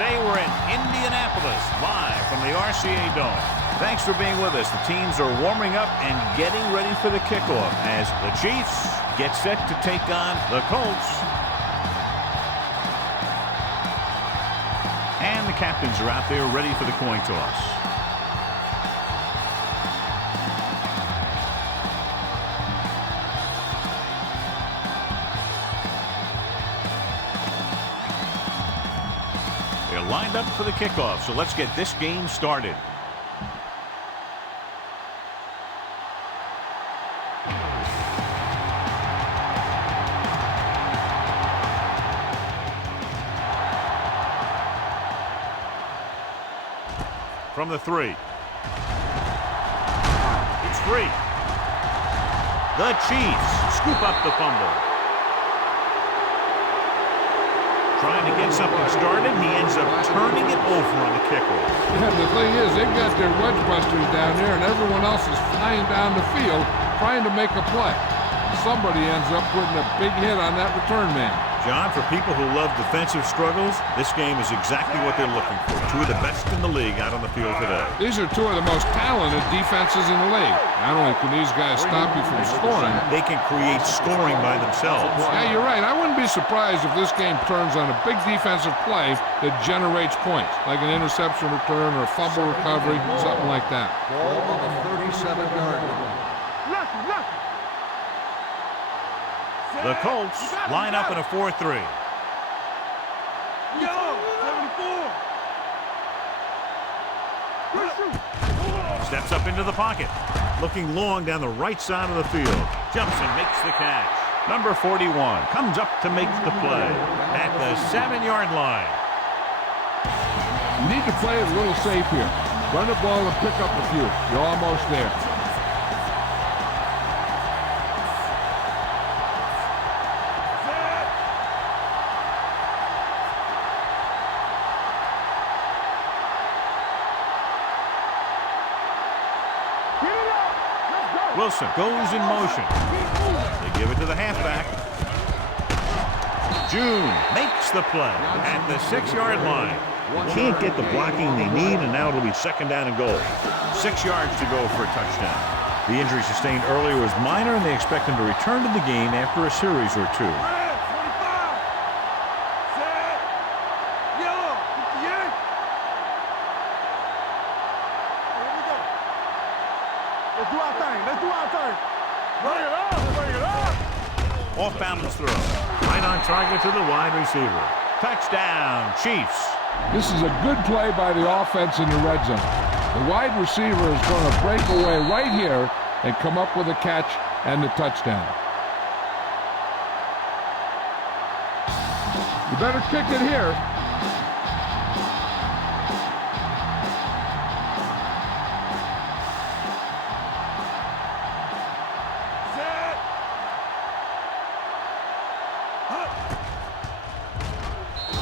Today we're in Indianapolis, live from the RCA Dome. Thanks for being with us. The teams are warming up and getting ready for the kickoff as the Chiefs get set to take on the Colts. And the captains are out there ready for the coin toss. They're lined up for the kickoff, so let's get this game started. From the 3. It's free. The Chiefs scoop up the fumble. Trying to get something started, he ends up turning it over on the kickoff. Yeah, the thing is, they've got their wedge busters down there, and everyone else is flying down the field trying to make a play. Somebody ends up putting a big hit on that return man. John, for people who love defensive struggles, this game is exactly what they're looking for. Two of the best in the league out on the field today. These are two of the most talented defenses in the league. Not only can these guys stop you from scoring, they can create scoring by themselves. Yeah, you're right. I wouldn't be surprised if this game turns on a big defensive play that generates points, like an interception return or a fumble recovery, something like that. Ball on the 37-yard line. The Colts line up in a 4-3. Steps up into the pocket. Looking long down the right side of the field. Jumps and makes the catch. Number 41 comes up to make the play at the 7-yard line. You need to play it a little safe here. Run the ball and pick up a few. You're almost there. Wilson goes in motion. They give it to the halfback. June makes the play at the 6-yard line. Can't get the blocking they need, and now it'll be 2nd down and goal. 6 yards to go for a touchdown. The injury sustained earlier was minor, and they expect him to return to the game after a series or two. Off-balance throw. Right on target to the wide receiver. Touchdown, Chiefs. This is a good play by the offense in the red zone. The wide receiver is going to break away right here and come up with a catch and the touchdown. You better kick it here.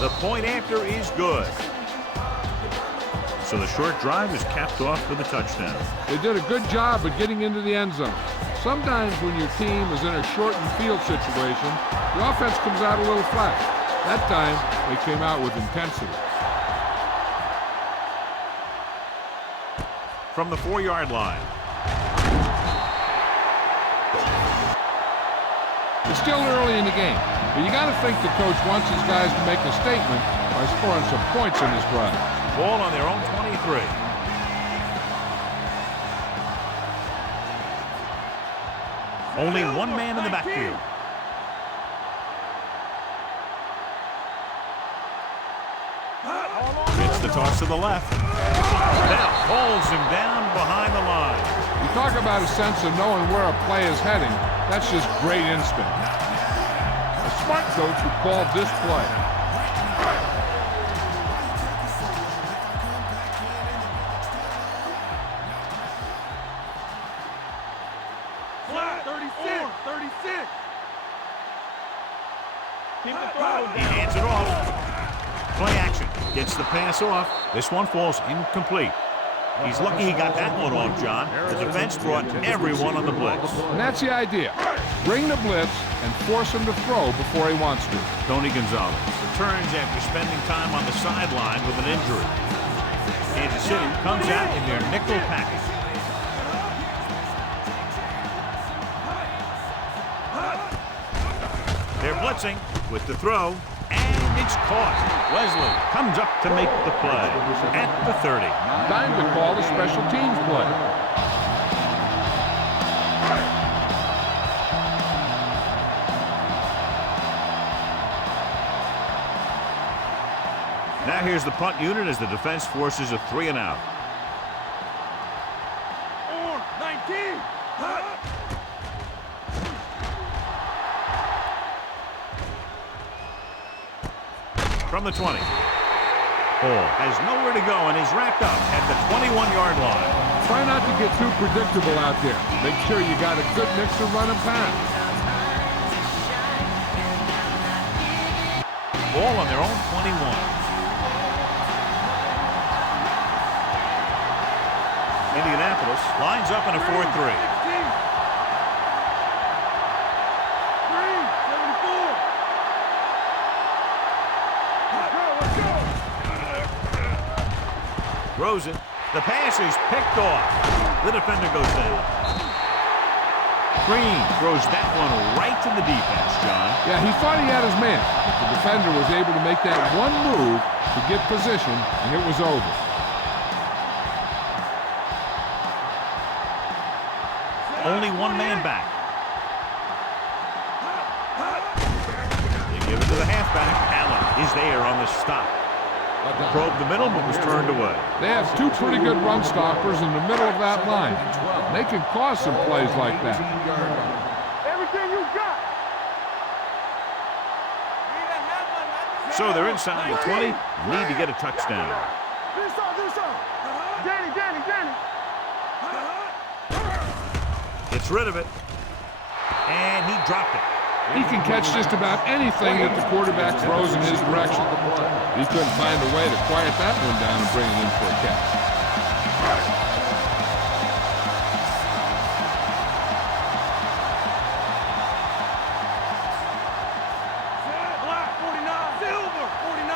The point after is good. So the short drive is capped off with a touchdown. They did a good job of getting into the end zone. Sometimes when your team is in a shortened field situation, the offense comes out a little flat. That time, they came out with intensity. From the 4-yard line. It's still early in the game, but you got to think the coach wants his guys to make a statement by scoring some points in this drive. Ball on their own 23. Only one man in the backfield. It's the toss to the left. That holds him down behind the line. You talk about a sense of knowing where a play is heading. That's just great instinct. A smart coach would call this play. He hands it off. Play action. Gets the pass off. This one falls incomplete. He's lucky he got that one off, John. The defense brought everyone on the blitz. And that's the idea. Bring the blitz and force him to throw before he wants to. Tony Gonzalez returns after spending time on the sideline with an injury. Kansas City comes out in their nickel package. They're blitzing with the throw, and it's caught. Wesley comes up to make the play at the 30. Time to call the special teams play. Now here's the punt unit as the defense forces a 3 and out. 19. From the 20. Hall has nowhere to go and is wrapped up at the 21-yard line. Try not to get too predictable out there. Make sure you got a good mix of run and pass. Ball on their own 21. Indianapolis lines up in a 4-3. Throws it. The pass is picked off. The defender goes down. Green throws that one right to the defense, John. Yeah, he thought he had his man, but the defender was able to make that one move to get position, and it was over. Only one man back. They give it to the halfback. Allen is there on the stop. Probed the middle, but was turned away. They have two pretty good run stoppers in the middle of that line. They can cause some plays like that. Everything you got. So they're inside the 20. Need to get a touchdown. This on. Danny. Gets rid of it. And he dropped it. He can catch just about anything that the quarterback throws in his direction. He couldn't find a way to quiet that one down and bring it in for a catch. Black 49. Silver 49.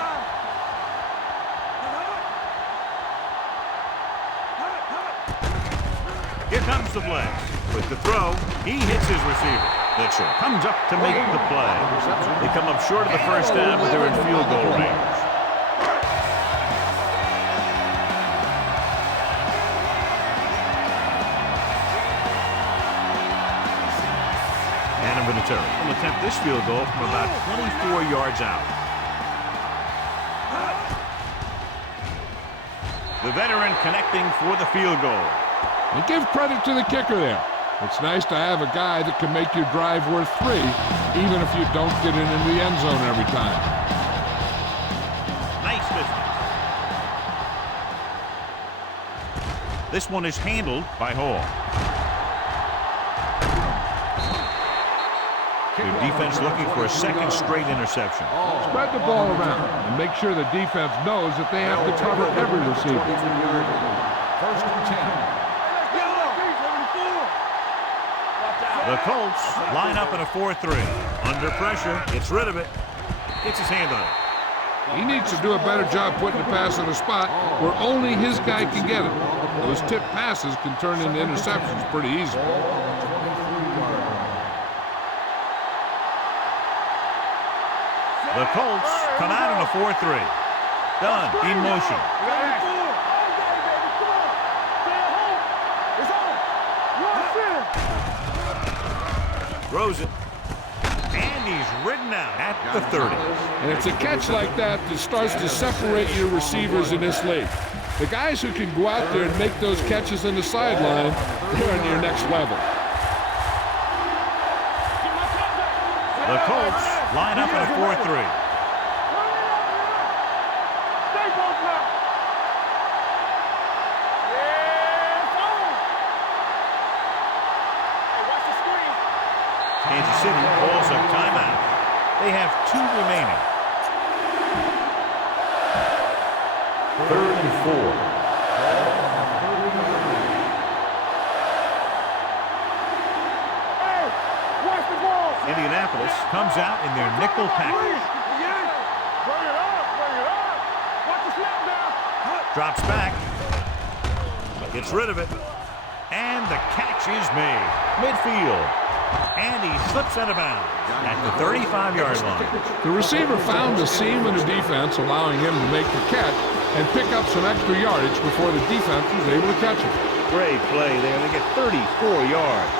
Here comes the blitz. With the throw, he hits his receiver. Mitchell comes up to make the play. They come up short of the first down, but they're in field goal range. Adam Vinatieri will attempt this field goal from about 24 yards out. The veteran connecting for the field goal. And give credit to the kicker there. It's nice to have a guy that can make your drive worth 3, even if you don't get it into the end zone every time. Nice business. This one is handled by Hall. Their defense looking for a second straight interception. Spread the ball around and make sure the defense knows that they have to cover every receiver. First and 10. The Colts line up in a 4-3. Under pressure, gets rid of it, gets his hand on it. He needs to do a better job putting the pass in a spot where only his guy can get it. Those tip passes can turn into interceptions pretty easily. The Colts come out in a 4-3. Done, in motion. Throws it, and he's ridden out at the 30. And it's a catch like that that starts to separate your receivers in this league. The guys who can go out there and make those catches on the sideline, they're on your next level. The Colts line up in a 4-3. Kansas City calls a timeout. They have 2 remaining. 3rd and 4. Hey, watch the comes out in their nickel package. Bring it up, bring it up. Watch the snap down. Drops back. Gets rid of it. And the catch is made. Midfield. And he slips out of bounds at the 35-yard line. The receiver found a seam in the defense, allowing him to make the catch and pick up some extra yardage before the defense was able to catch him. Great play there. They get 34 yards.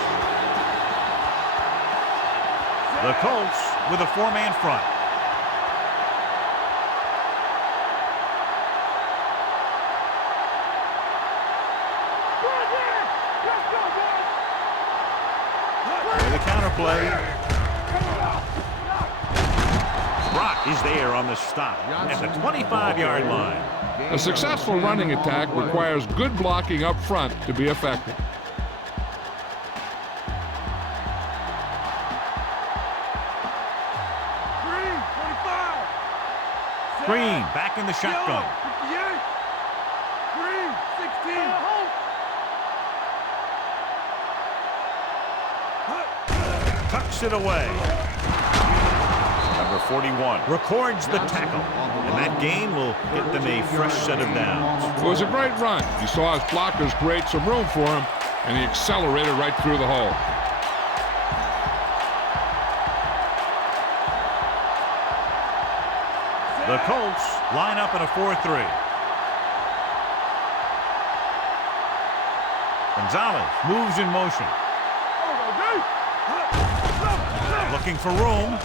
The Colts with a 4-man front. The counterplay. Brock is there on the stop at the 25-yard line. A successful running attack requires good blocking up front to be effective. Green back in the shotgun. Green, 16. Tucks it away. Number 41 records the tackle. And that gain will get them a fresh set of downs. It was a great run. He saw his blockers create some room for him, and he accelerated right through the hole. The Colts line up in a 4-3. Gonzalez moves in motion. Looking for room.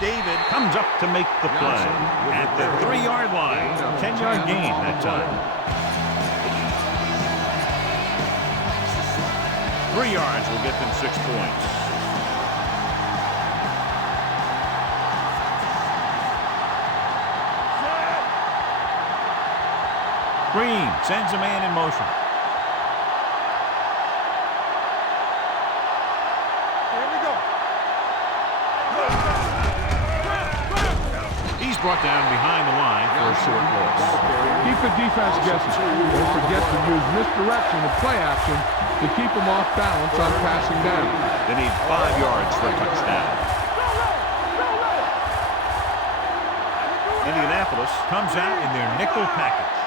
David comes up to make the play at the 3-yard line. 10-yard gain that time. 3 yards will get them 6 points. Green sends a man in motion. Brought down behind the line for a short loss. Keep the defense guessing. Don't forget to use misdirection and play action to keep them off balance on passing down. They need 5 yards for a touchdown. Indianapolis comes out in their nickel package.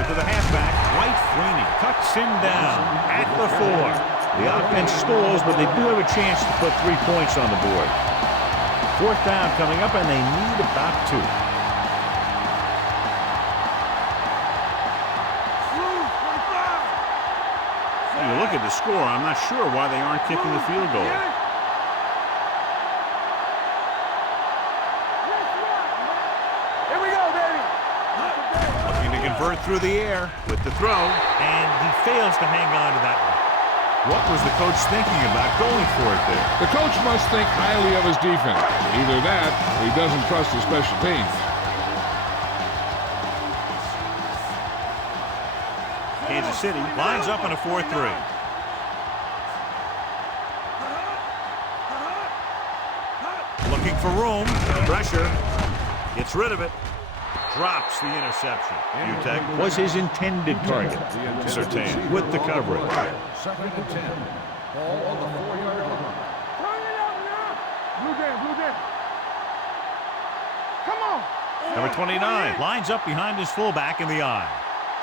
To the halfback, White Freeney cuts him down at the 4. The offense stalls, but they do have a chance to put 3 points on the board. 4th down coming up, and they need about 2. When you look at the score, I'm not sure why they aren't kicking the field goal. Convert through the air with the throw, and he fails to hang on to that one. What was the coach thinking about going for it there? The coach must think highly of his defense. Either that, or he doesn't trust his special teams. Kansas City lines up in a 4-3. Looking for room. Pressure. Gets rid of it. Drops the interception. Utek was his intended target. Surtain with the coverage. 2nd and 10. Ball on the 4-yard line. Blue down. Come on. Number 29 lines up behind his fullback in the eye.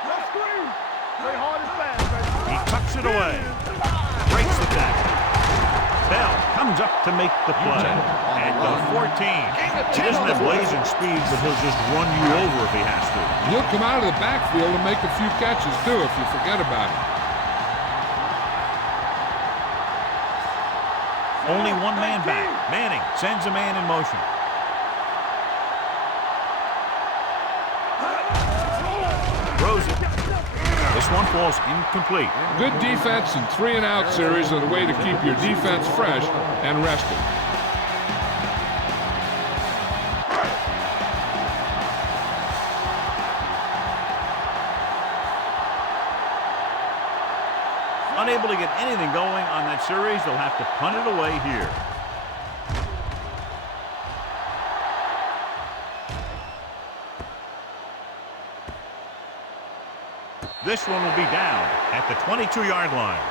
Let's screen. Play hard and fast, baby. He tucks it away. Breaks the tackle. Bell comes up to make the play at the 14. He doesn't have blazing speed, but he'll just run you over if he has to. He'll come out of the backfield and make a few catches, too, if you forget about it. Only one man back. Manning sends a man in motion. Throws it. This one falls incomplete. Good defense and 3-and-out series are the way to keep your defense fresh and rested. Unable to get anything going on that series, they'll have to punt it away here. This one will be down at the 22-yard line.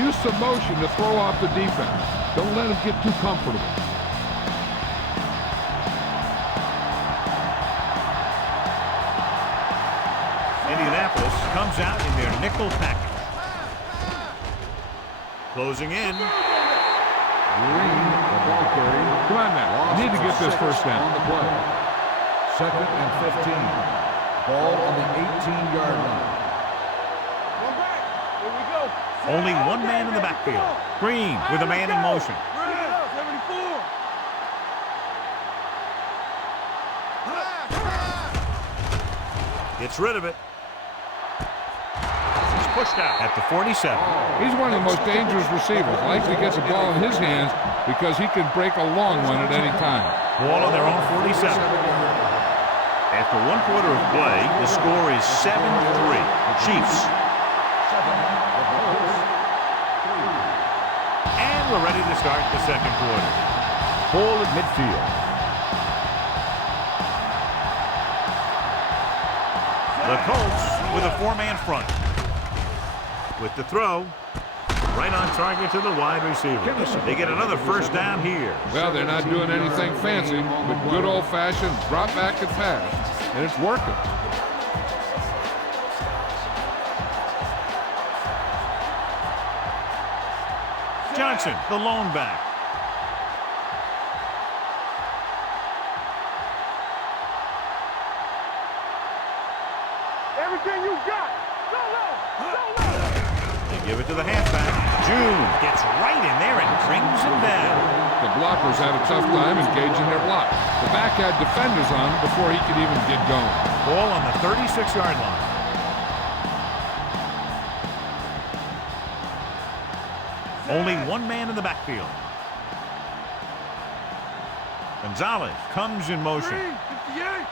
Use some motion to throw off the defense. Don't let them get too comfortable. Indianapolis comes out in their nickel package. Closing in. Green, the ball carrier. Come on now. You need to get this first down. On the play. 2nd and 15. Ball on the 18-yard line. One back. Here we go. Only one man in the backfield. Green with a man in motion. 74. Gets rid of it. He's pushed out at the 47. He's one of the most dangerous receivers. Likes to get the ball in his hands because he can break a long one at any time. Ball on their own 47. After one quarter of play, the score is 7-3. Chiefs. And we're ready to start the second quarter. Ball at midfield. The Colts with a four-man front. With the throw, right on target to the wide receiver. They get another first down here. Well, they're not doing anything fancy, but good old-fashioned drop back and pass, and it's working. Johnson, the lone back. Everything you got. Go low. They give it to the halfback. June gets right in there and brings him down. The blockers had a tough time engaging their block. The back had defenders on him before he could even get going. Ball on the 36-yard line. Only one man in the backfield. Gonzalez comes in motion. 58.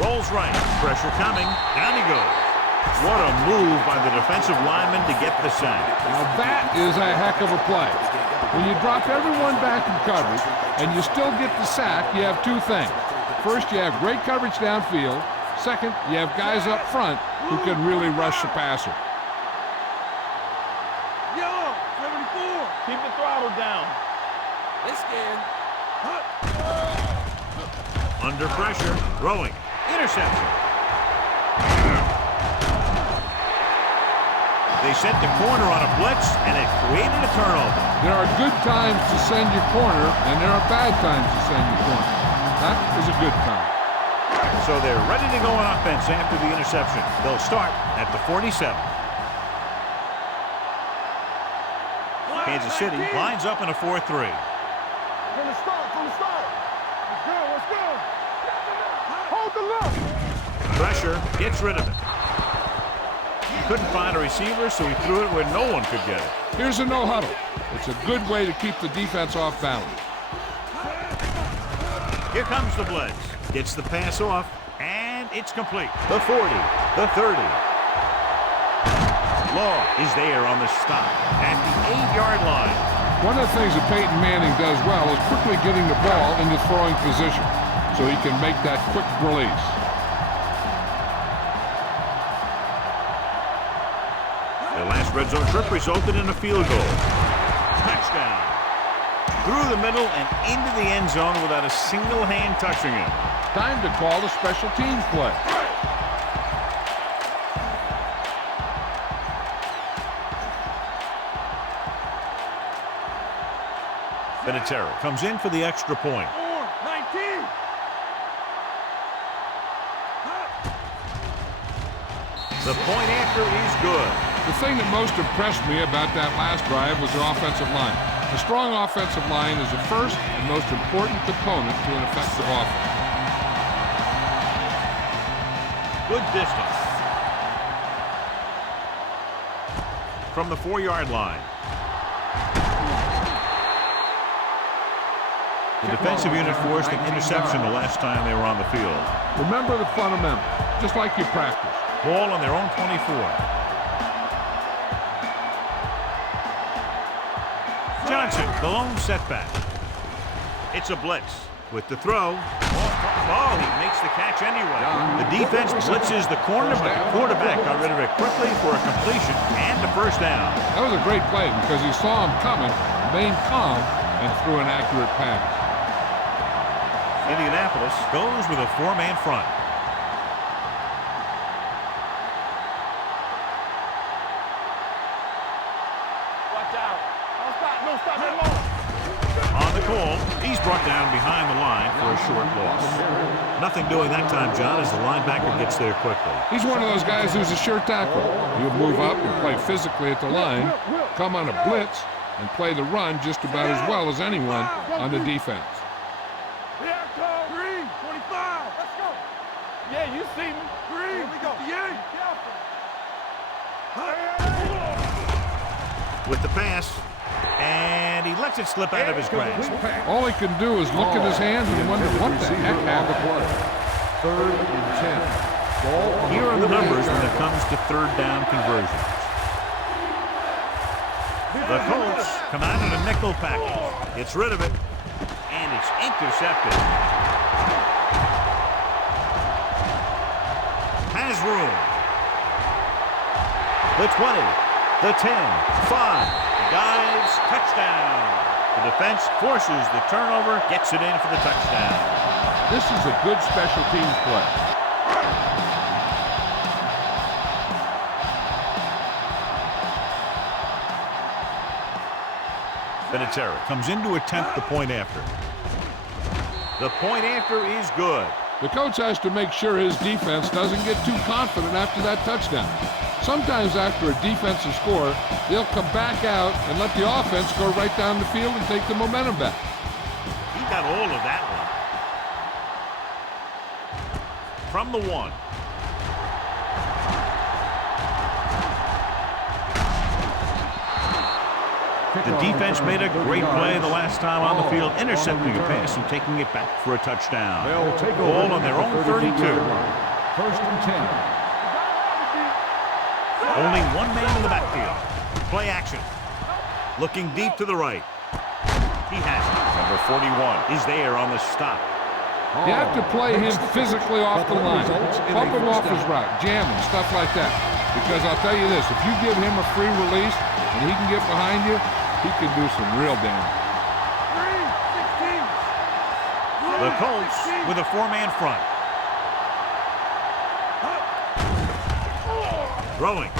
Rolls right. Pressure coming. Down he goes. What a move by the defensive lineman to get the sack. Now that is a heck of a play. When you drop everyone back in coverage and you still get the sack, you have two things. First, you have great coverage downfield. Second, you have guys up front who can really rush the passer. Yellow, 74. Keep the throttle down. They scared. Under pressure. Throwing. Interception. They sent the corner on a blitz, and it created a turnover. There are good times to send your corner, and there are bad times to send your corner. That is a good time. So they're ready to go on offense after the interception. They'll start at the 47. Kansas City lines up in a 4-3. From the start. Let's go. Hold the look. Pressure, gets rid of it. He couldn't find a receiver, so he threw it where no one could get it. Here's a no-huddle. It's a good way to keep the defense off balance. Here comes the blitz. Gets the pass off, and it's complete. The 40, the 30. Law is there on the stop at the 8-yard line. One of the things that Peyton Manning does well is quickly getting the ball into throwing position so he can make that quick release. Their last red zone trip resulted in a field goal. Touchdown. Through the middle and into the end zone without a single hand touching it. Time to call the special teams play. Terrell comes in for the extra point. 19. The point after is good. The thing that most impressed me about that last drive was their offensive line. A strong offensive line is the first and most important component to an effective offense. Good distance. From the 4-yard line. The defensive unit forced an interception the last time they were on the field. Remember the fundamentals, just like you practice. Ball on their own 24. Johnson, the lone setback. It's a blitz with the throw. Off Oh, he makes the catch anyway. The defense blitzes the corner, but the quarterback got rid of it quickly for a completion and a first down. That was a great play because he saw him coming, remained calm, and threw an accurate pass. Indianapolis goes with a 4-man front. Watch out. No stop him long. On the call, he's brought down behind the line for a short loss. Nothing doing that time, John, as the linebacker gets there quickly. He's one of those guys who's a sure tackle. He'll move up and play physically at the line, come on a blitz, and play the run just about as well as anyone on the defense. Here I come. Green, 25. Let's go. Yeah, you see me. Green, we go. Yeah. With the pass, and he lets it slip out of his grasp. All he can do is look at his hands and wonder what the heck happened. 3rd and 10. Ball. Here are the numbers when it comes to third down conversions. The Colts come out in a nickel package. Gets rid of it, and it's intercepted. Has room. The 20, the 10, 5. Guys, touchdown. The defense forces the turnover, gets it in for the touchdown. This is a good special teams play. Terrell comes in to attempt the point after. The point after is good. The coach has to make sure his defense doesn't get too confident after that touchdown. Sometimes after a defensive score, they'll come back out and let the offense go right down the field and take the momentum back. He got all of that one. From the 1. The defense made a great play the last time on the field, intercepting a pass and taking it back for a touchdown. Ball on their own 32. 1st and 10. Only one man in the backfield. Play action. Looking deep to the right. He has it. Number 41 is there on the stop. You have to play him physically off the line. Bump him off his route, jam him, stuff like that. Because I'll tell you this, if you give him a free release and he can get behind you, he can do some real damage. The Colts with a 4-man front. Throwing.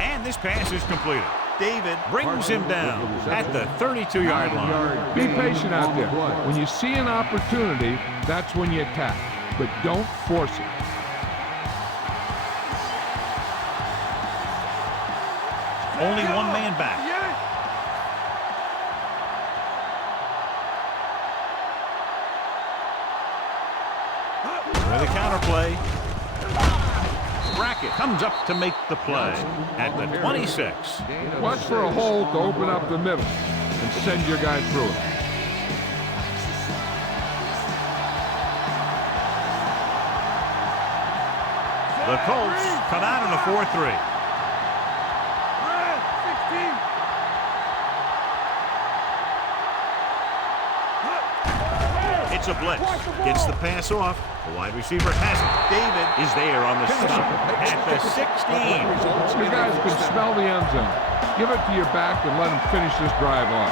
And this pass is completed. David brings him down at the 32-yard line. Be patient out there. When you see an opportunity, that's when you attack. But don't force it. Only one man back. With a counterplay. Brackett comes up to make the play at the 26. Watch for a hole to open up the middle and send your guy through it. The Colts come out in a 4-3. It's a blitz. Gets the pass off. The wide receiver has it. David is there on the stop at the 16. You guys can smell the end zone. Give it to your back and let him finish this drive off.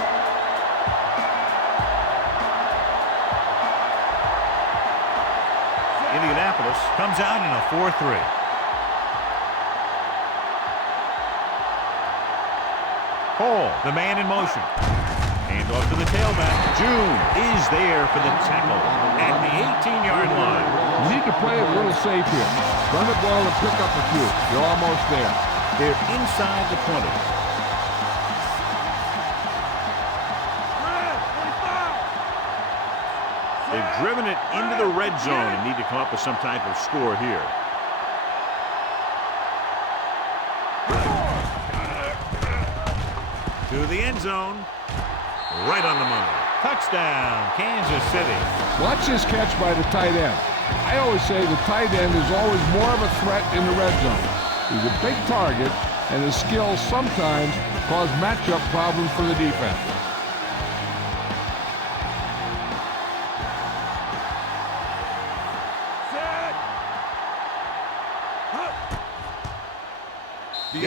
Indianapolis comes out in a 4-3. Hall, the man in motion. Hand off to the tailback. June is there for the tackle at the 18-yard line. You need to play it a little safe here. Run the ball and pick up a few. You're almost there. They're inside the 20. They've driven it into the red zone and need to come up with some type of score here. To the end zone. Right on the money. Touchdown, Kansas City. Watch this catch by the tight end. I always say the tight end is always more of a threat in the red zone. He's a big target, and his skills sometimes cause matchup problems for the defense.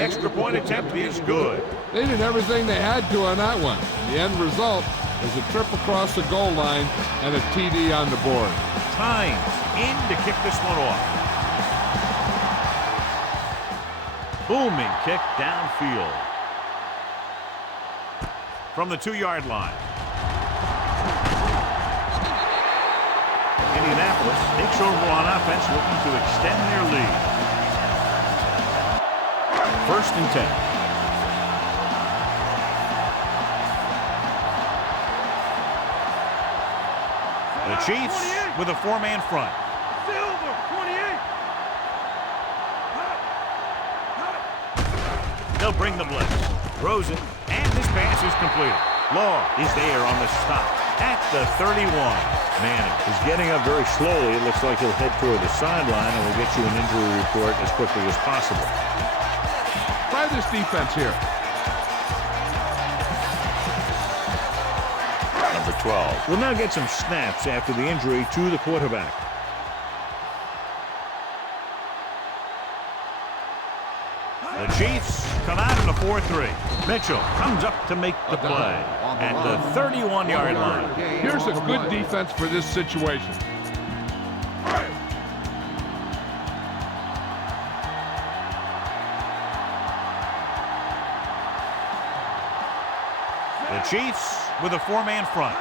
extra point attempt is good. They did everything they had to on that one. The end result is a trip across the goal line and a TD on the board. Time in to kick this one off. Booming kick downfield. From the 2-yard line. Indianapolis takes over on offense, looking to extend their lead. 1st and 10. The Chiefs with a 4-man front. Silver, 28. They'll bring the blitz. Throws it, and this pass is completed. Law is there on the stop at the 31. Manning is getting up very slowly. It looks like he'll head toward the sideline, and we'll get you an injury report as quickly as possible. Try this defense here. Number 12 will now get some snaps after the injury to the quarterback. The Chiefs come out in a 4-3. Mitchell comes up to make the play at the 31-yard line. Here's a good defense for this situation. The Chiefs with a 4-man front.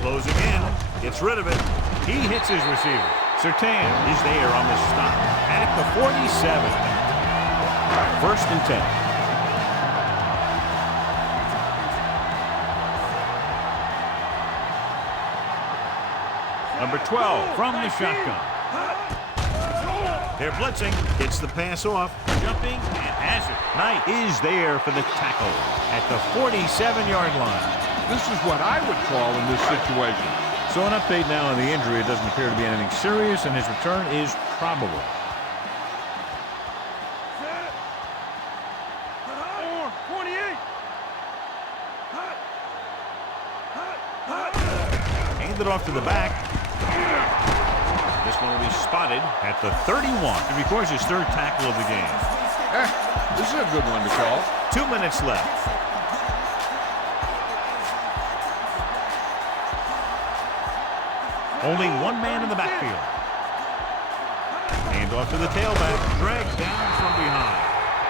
Closing in, gets rid of it. He hits his receiver. Surtain is there on the stop at the 47. 1st and 10. Number 12 from the shotgun. They're blitzing. Gets the pass off. Jumping and has it. Knight is there for the tackle at the 47-yard line. This is what I would call in this situation. So an update now on the injury. It doesn't appear to be anything serious, and his return is probable. Set. 28. Handed off to the back. This one will be spotted at the 31. And records his 3rd tackle of the game. This is a good one to call. 2 minutes left. Only one man in the backfield. Hand off to the tailback. Dragged down from behind.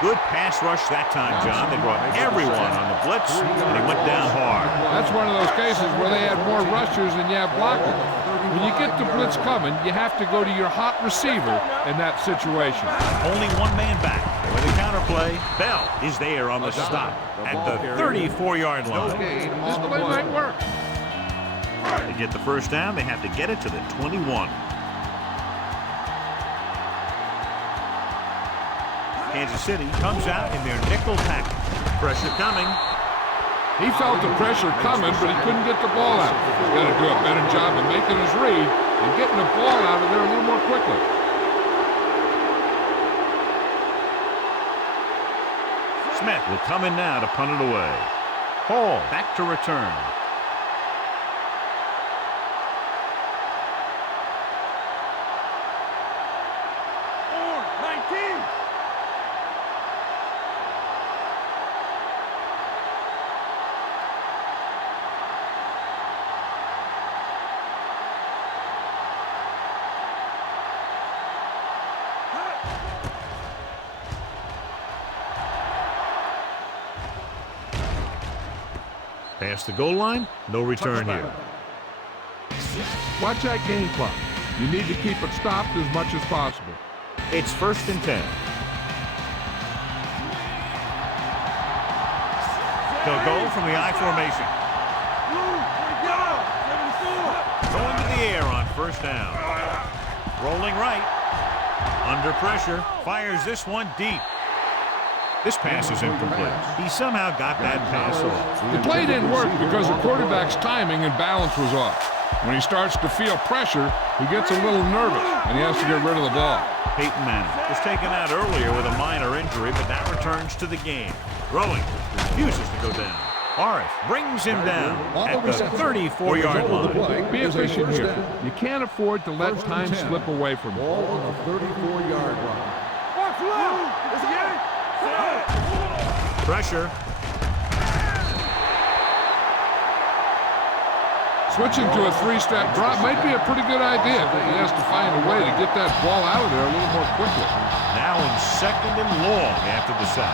Good pass rush that time, John. They brought everyone on the blitz, and he went down hard. That's one of those cases where they had more rushers than you have blockers. When you get the blitz coming, you have to go to your hot receiver in that situation. Only one man back. With a counterplay, Bell is there on the stop at the 34-yard line. This play might work. To get the first down, they have to get it to the 21. Kansas City comes out in their nickel tackle. Pressure coming. He felt the pressure coming, but he couldn't get the ball out. He's got to do a better job of making his read and getting the ball out of there a little more quickly. Smith will come in now to punt it away. Hall back to return. Past the goal line, no return here. Watch that game clock. You need to keep it stopped as much as possible. It's 1st and 10. They'll go from the I formation. Going to the air on 1st down. Rolling right. Under pressure. Fires this one deep. This pass is incomplete. He somehow got that pass off. The play didn't work because the quarterback's timing and balance was off. When he starts to feel pressure, he gets a little nervous, and he has to get rid of the ball. Peyton Manning was taken out earlier with a minor injury, but now returns to the game. Throwing, refuses to go down. Morris brings him down at the 34-yard line. Be efficient here. You can't afford to let time slip away from you. Ball on the 34-yard line. Pressure. Switching to a three-step drop might be a pretty good idea, but he has to find a way to get that ball out of there a little more quickly. Now in 2nd and long after the sack.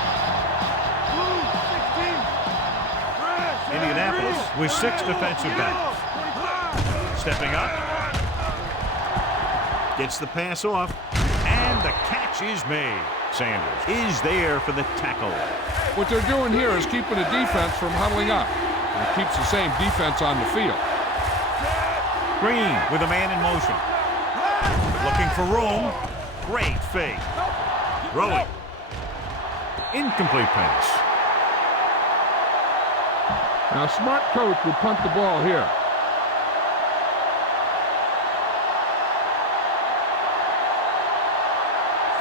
Indianapolis with 6 defensive backs. Stepping up. Gets the pass off. And the catch is made. Sanders is there for the tackle. What they're doing here is keeping the defense from huddling up. And it keeps the same defense on the field. Green with a man in motion. Looking for room. Great fake. Throwing. Incomplete pass. Now, a smart coach would punt the ball here.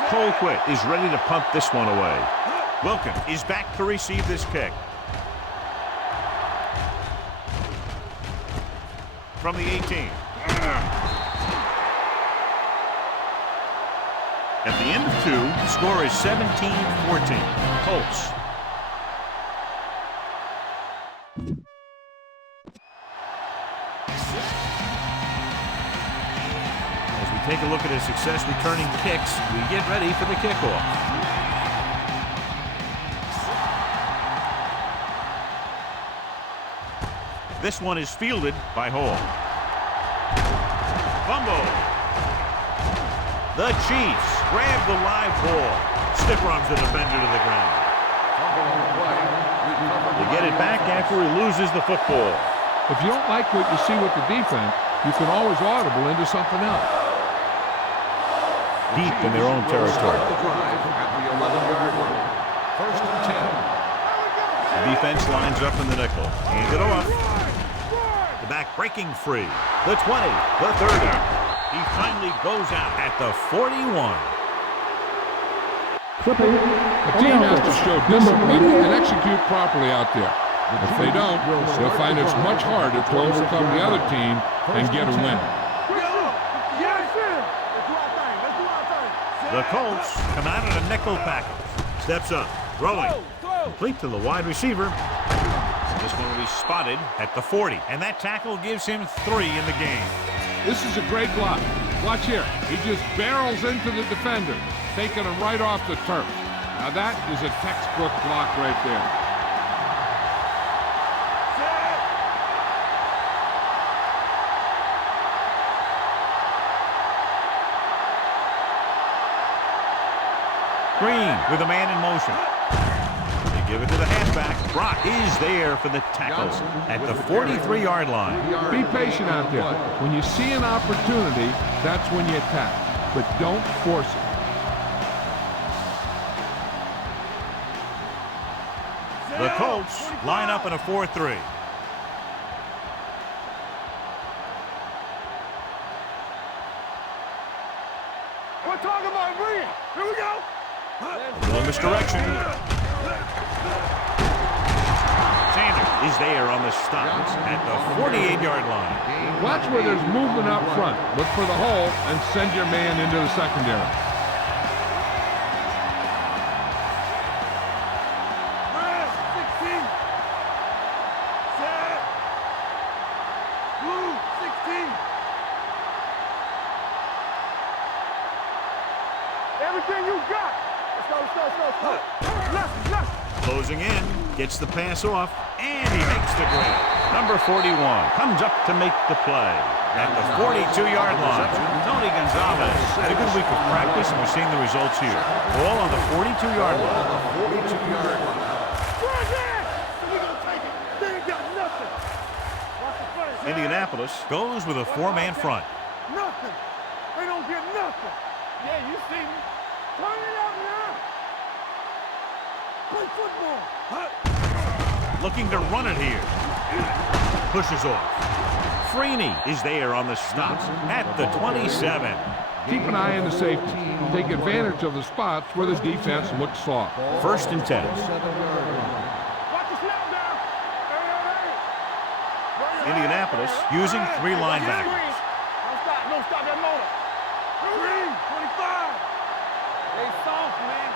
Colquitt is ready to punt this one away. Wilkins is back to receive this kick. From the 18. At the end of 2, the score is 17-14. Colts. As we take a look at his success returning kicks, we get ready for the kickoff. This one is fielded by Hall. Fumble. The Chiefs grab the live ball. Stiff arms the defender to the ground. They get it back after he loses the football. If you don't like what you see with the defense, you can always audible into something else. Deep in their own territory. First and 10. The defense lines up in the nickel. Hand it off. The back breaking free. The 20. The 30. He finally goes out at the 41. The team has to show discipline and execute properly out there. If they don't, they'll find it's much harder to overcome the other team and get a win. The Colts come out in a nickel package. Steps up. Throwing. Complete to the wide receiver. This one will be spotted at the 40. And that tackle gives him 3 in the game. This is a great block. Watch here. He just barrels into the defender, taking him right off the turf. Now that is a textbook block right there. Green with a man in motion. They give it to the halfback. Brock is there for the tackle at the 43-yard line. Be patient out there. When you see an opportunity, that's when you attack. But don't force it. The Colts line up in a 4-3. We're talking about green. Here we go. A little misdirection. Sanders is there on the stop at the 48-yard line. Watch where there's movement up front. Look for the hole and send your man into the secondary. Red, 16. Set. Blue, 16. Everything you got. Let's go. Left. Closing in, gets the pass off, and he makes the grab. Number 41 comes up to make the play. At the 42-yard line, Tony Gonzalez had a good week of practice, and we're seeing the results here. Ball on the 42-yard line. Indianapolis goes with a 4-man front. Nothing. They don't get nothing. Yeah, you see me. Turn it up now. Play football. Looking to run it here. Pushes off. Freeney is there on the stop at the 27. Keep an eye on the safety. Take advantage of the spots where the defense looks soft. First and 10. Watch the snap down. Indianapolis using 3 linebackers. Don't stop that motor. 25. They soft, man.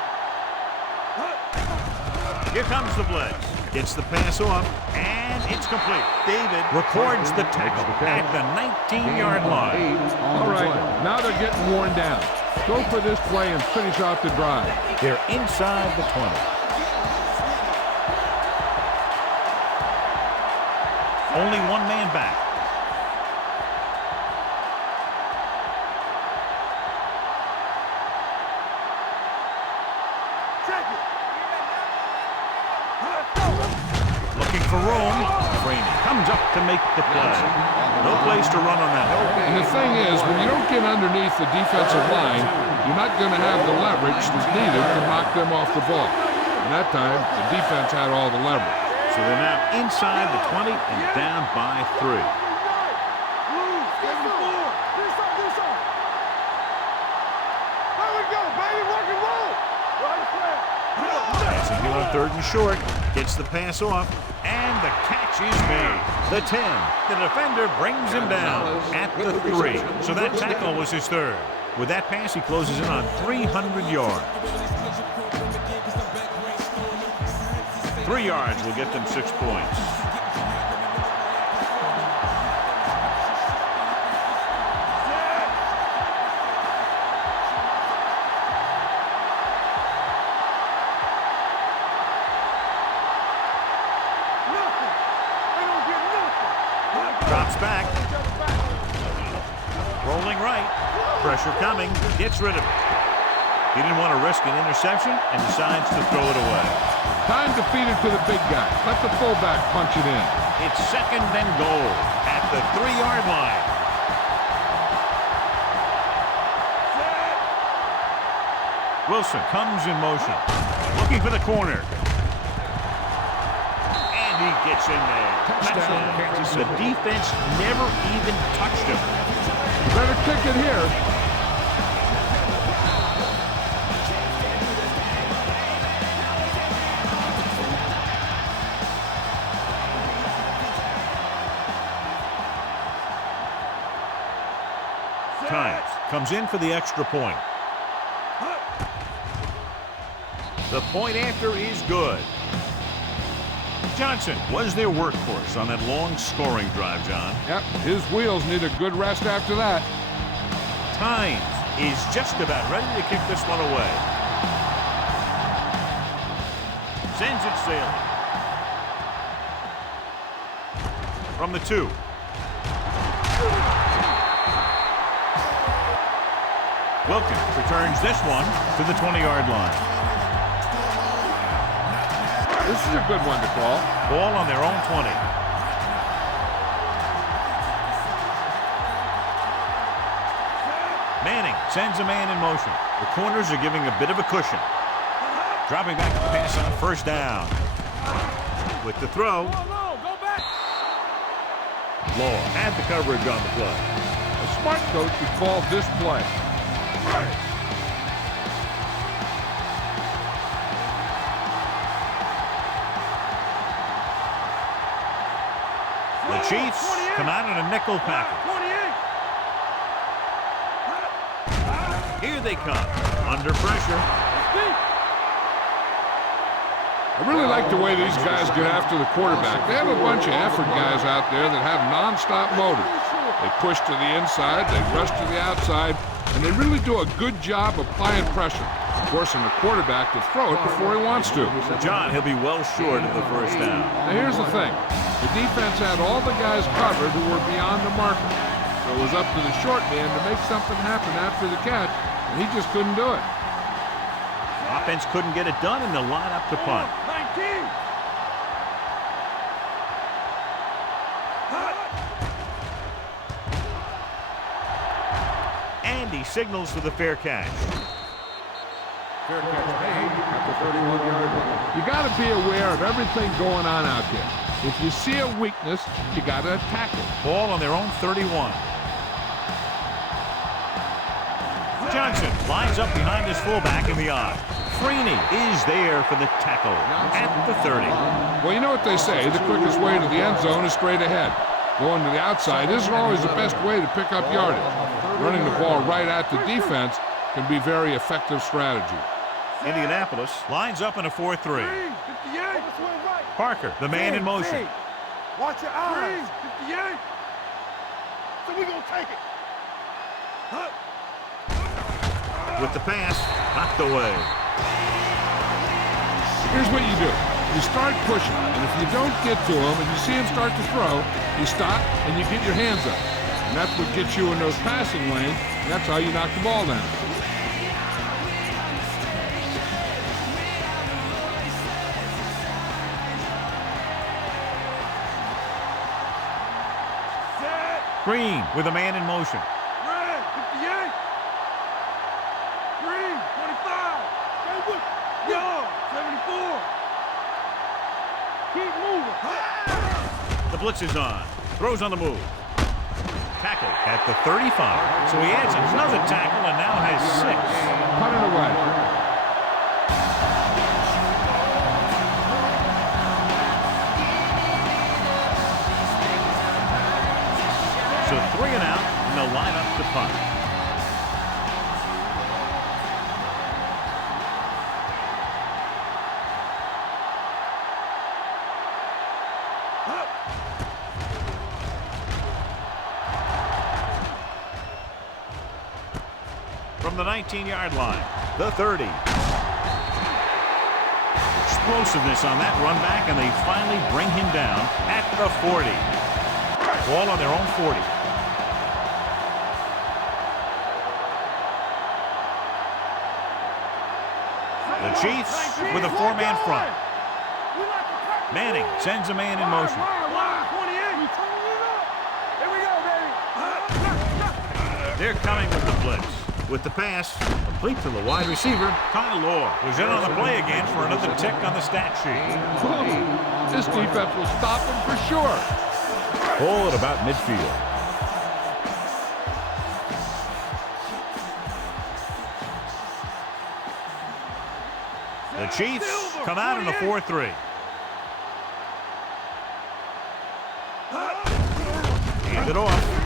Here comes the blitz. Gets the pass off, and it's complete. David records the tackle at the 19-yard line. All right, now they're getting worn down. Go for this play and finish out the drive. They're inside the 20. Only one man back. Looking for room. Rainey comes up to make the play. No place to run on that. And the thing is, when you don't get underneath the defensive line, you're not going to have the leverage that's needed to knock them off the ball. And that time, the defense had all the leverage. So they're now inside the 20 and down by 3. Passing here on 3rd and short. Gets the pass off, and the catch is made. The 10. The defender brings him down at the 3. So that tackle was his 3rd. With that pass, he closes in on 300 yards. 3 yards will get them 6 points. Drops back. Rolling right. Pressure coming. Gets rid of it. He didn't want to risk an interception and decides to throw it away. Time to feed it to the big guy. Let the fullback punch it in. It's 2nd and goal at the 3-yard line. Wilson comes in motion. Looking for the corner. And he gets in there. Touchdown, Kansas City. The defense never even touched him. Better kick it here. Times comes in for the extra point. The point after is good. Johnson was their workhorse on that long scoring drive, John. Yep, his wheels need a good rest after that. Times is just about ready to kick this one away. Sends it sailing. From the 2. Wilkins returns this one to the 20-yard line. This is a good one to call. Ball on their own 20. Manning sends a man in motion. The corners are giving a bit of a cushion. Dropping back to pass on 1st down. With the throw. Law had the coverage on the play. A smart coach would call this play. The Chiefs come out in a nickel package. Here they come, under pressure. I really like the way these guys get after the quarterback. They have a bunch of effort guys out there that have non-stop motors. They push to the inside, they rush to the outside, and they really do a good job applying pressure, forcing the quarterback to throw it before he wants to. John, he'll be well short of the 1st down. Now here's the thing. The defense had all the guys covered who were beyond the marker. So it was up to the short man to make something happen after the catch, and he just couldn't do it. Offense couldn't get it done, and they'll line up to punt. 19. And he signals for the fair catch. Fair catch made at the 31-yard line. You got to be aware of everything going on out there. If you see a weakness, you got to attack it. Ball on their own 31. Johnson lines up behind his fullback in the eye. Freeney is there for the tackle at the 30. Well, you know what they say, the quickest way to the end zone is straight ahead. Going to the outside isn't always the best way to pick up yardage. Running the ball right at the defense can be very effective strategy. Indianapolis lines up in a 4-3. Parker, the man in motion. Watch your eyes. 58. So we gonna take it. With the pass, knocked away. Here's what you do. You start pushing, and if you don't get to him and you see him start to throw, you stop and you get your hands up. And that's what gets you in those passing lanes, and that's how you knock the ball down. Green with a man in motion. Red, 58. Green, 25. Young, 74. Keep moving. The blitz is on. Throws on the move. Tackle at the 35. So he adds another tackle and now has 6. Put it away. So 3 and out, and they'll line up to punt. From the 19-yard line, the 30. Explosiveness on that run back, and they finally bring him down at the 40. Ball on their own 40. The Chiefs with a 4-man front. Manning sends a man in motion. They're coming with the blitz. With the pass, complete to the wide receiver, Tyler was in on the play again for another tick on the stat sheet. This defense will stop him for sure. Ball at about midfield. The Chiefs come out in a 4-3. Hand it off.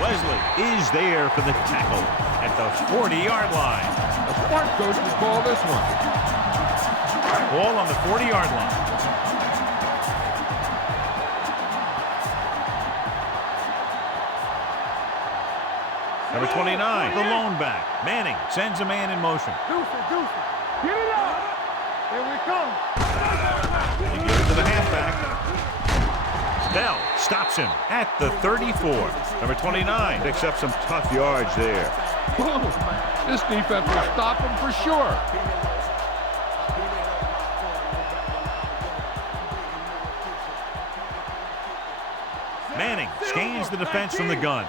Wesley is there for the tackle at the 40-yard line. A smart coach would call this one. Ball on the 40-yard line. Number 29, the lone back. Manning sends a man in motion. Deuce it. Get it out. Here we come. They give it to the halfback. Bell stops him at the 34. Number 29 picks up some tough yards there. This defense will stop him for sure. Manning scans the defense from the gun.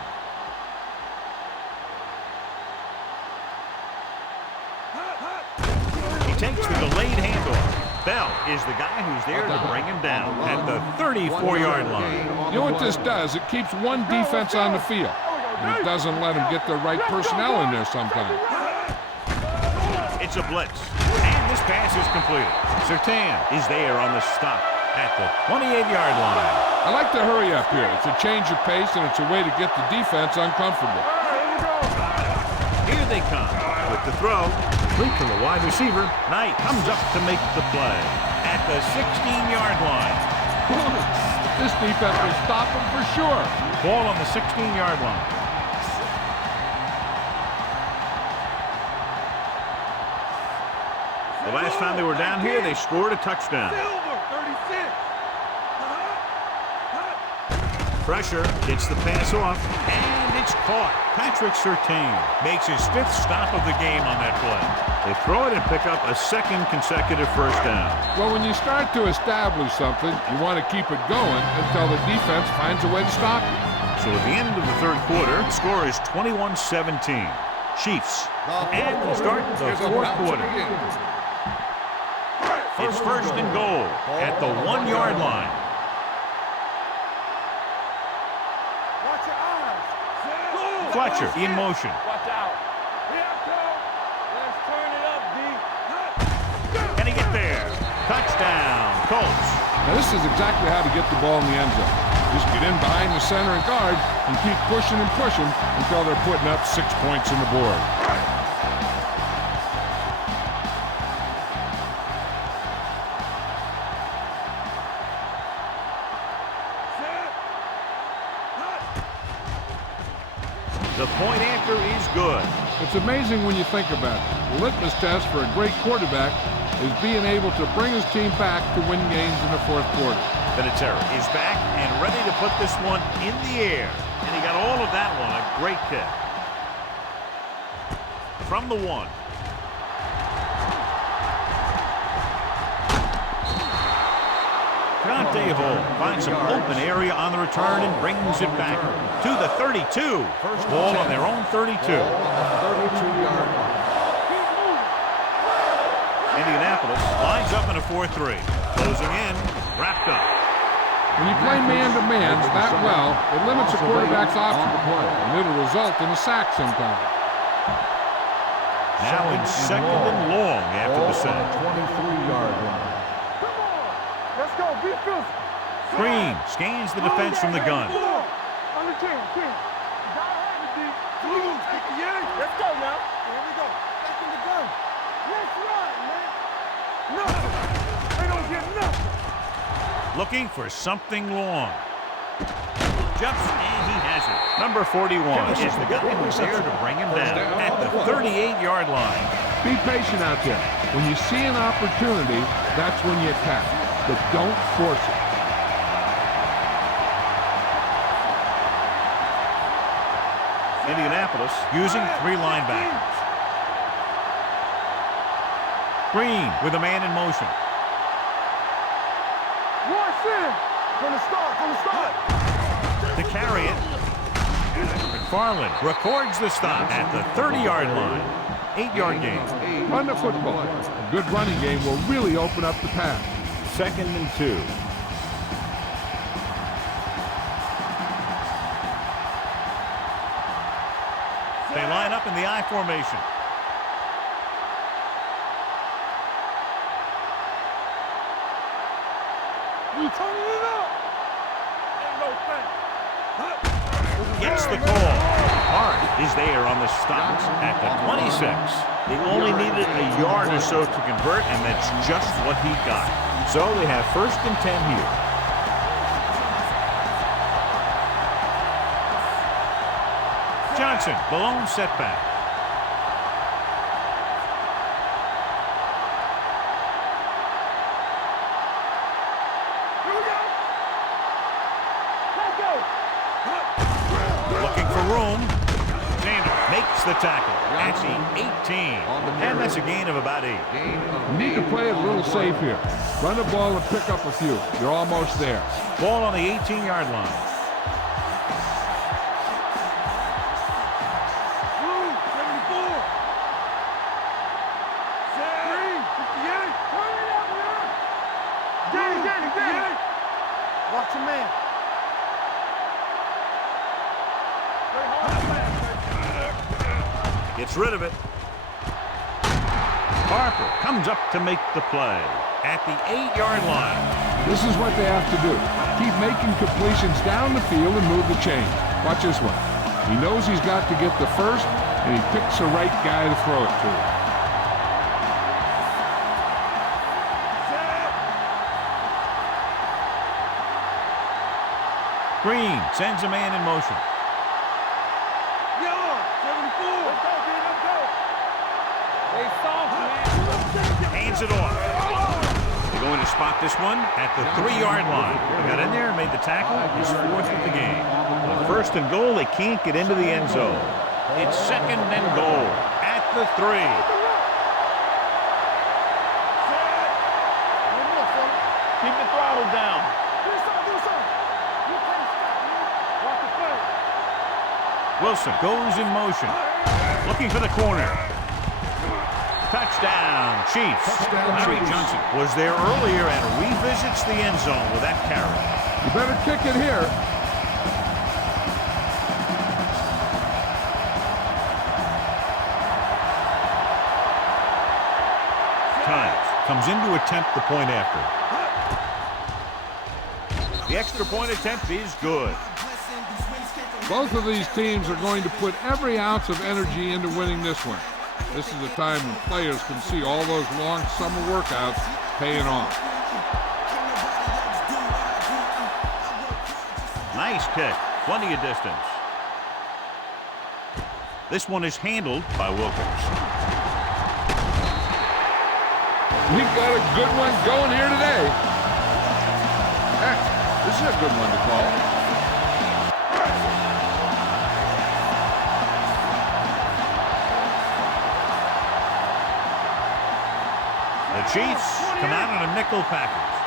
He takes the delayed handoff. Bell is the guy who's there to bring him down at the 34-yard line. You know what this does? It keeps one defense on the field. And it doesn't let them get the right personnel in there sometimes. It's a blitz. And this pass is completed. Surtain is there on the stop at the 28-yard line. I like to hurry up here. It's a change of pace, and it's a way to get the defense uncomfortable. Here they come with the throw. Complete to the wide receiver. Knight comes up to make the play at the 16-yard line. This defense will stop him for sure. Ball on the 16-yard line. The last time they were down here, they scored a touchdown. Pressure gets the pass off, and it's caught. Tarik Glenn makes his 5th stop of the game on that play. They throw it and pick up a 2nd consecutive first down. Well, when you start to establish something, you want to keep it going until the defense finds a way to stop you. So at the end of the 3rd quarter, the score is 21-17. Chiefs. And we'll start the 4th quarter. It's 1st and goal at the 1-yard line. Fletcher in motion. Watch out. Let's turn it up, D. Can he get there? Touchdown, Colts. Now, this is exactly how to get the ball in the end zone. Just get in behind the center and guard and keep pushing and pushing until they're putting up 6 points on the board. The point after is good. It's amazing when you think about it. The litmus test for a great quarterback is being able to bring his team back to win games in the fourth quarter. Terrell is back and ready to put this one in the air. And he got all of that one. A great kick. From the 1. Dante Hall finds some open area on the return and brings it back to the 32. First ball on their own 32. 32-yard line. Indianapolis lines up in a 4-3. Closing in, wrapped up. When you play man-to-man that well, it limits a quarterback's options, and it'll result in a sack sometimes. Now in second and long after the sack. 23-yard line. Let's go. Be physical. Green scans the defense from the gun. On the team. You gotta have it, D. Let's go now. Here we go. Back in the gun. Let's run, man. Nothing. They don't get nothing. Looking for something long. Jumps and he has it. Number 41 is the guy who's there to bring him down at the 38-yard line. Be patient out there. When you see an opportunity, that's when you attack. But don't force it. Indianapolis using 3 linebackers. Green with a man in motion. Watch in. From the start. To carry it. McFarland records the stop at the 30-yard line. 8-yard gain. Run the football. A good running game will really open up the pass. Second and 2. They line up in the I formation. You turning it up. Ain't no thing. Gets the call. Hart is there on the stops at the 26. They only needed a yard or so to convert, and that's just what he got. So they have first and 10 here. Johnson, the lone setback. Here we go. Let's go. Looking for room. Xander makes the tackle at the 18. And that's a gain of about 8. You need to play it a little safe here. Run the ball and pick up a few. You're almost there. Ball on the 18-yard line. Blue, 74. Green, 58. Turn it up, man. Danny. Watch your man. Play hard fast. Gets rid of it. Harper comes up to make the play at the 8-yard line. This is what they have to do. Keep making completions down the field and move the chains. Watch this one. He knows he's got to get the first, and he picks the right guy to throw it to. Green sends a man in motion. Yellow, 74. Let's go, dude. Let's go. They soft, man. Hands it off. They're going to spot this one at the 3-yard line. They got in there and made the tackle. His 4th of the game. On first and goal, they can't get into the end zone. It's second and goal at the 3. Keep the throttle down. Do something. You can't stop, man. Watch the play. Wilson goes in motion. Looking for the corner. Touchdown, Chiefs. Larry Johnson was there earlier and revisits the end zone with that carry. You better kick it here. Times comes in to attempt the point after. The extra point attempt is good. Both of these teams are going to put every ounce of energy into winning this one. This is a time when players can see all those long summer workouts paying off. Nice kick. Plenty of distance. This one is handled by Wilkins. We got a good one going here today. Heck, this is a good one to call. The Chiefs come out in a nickel package.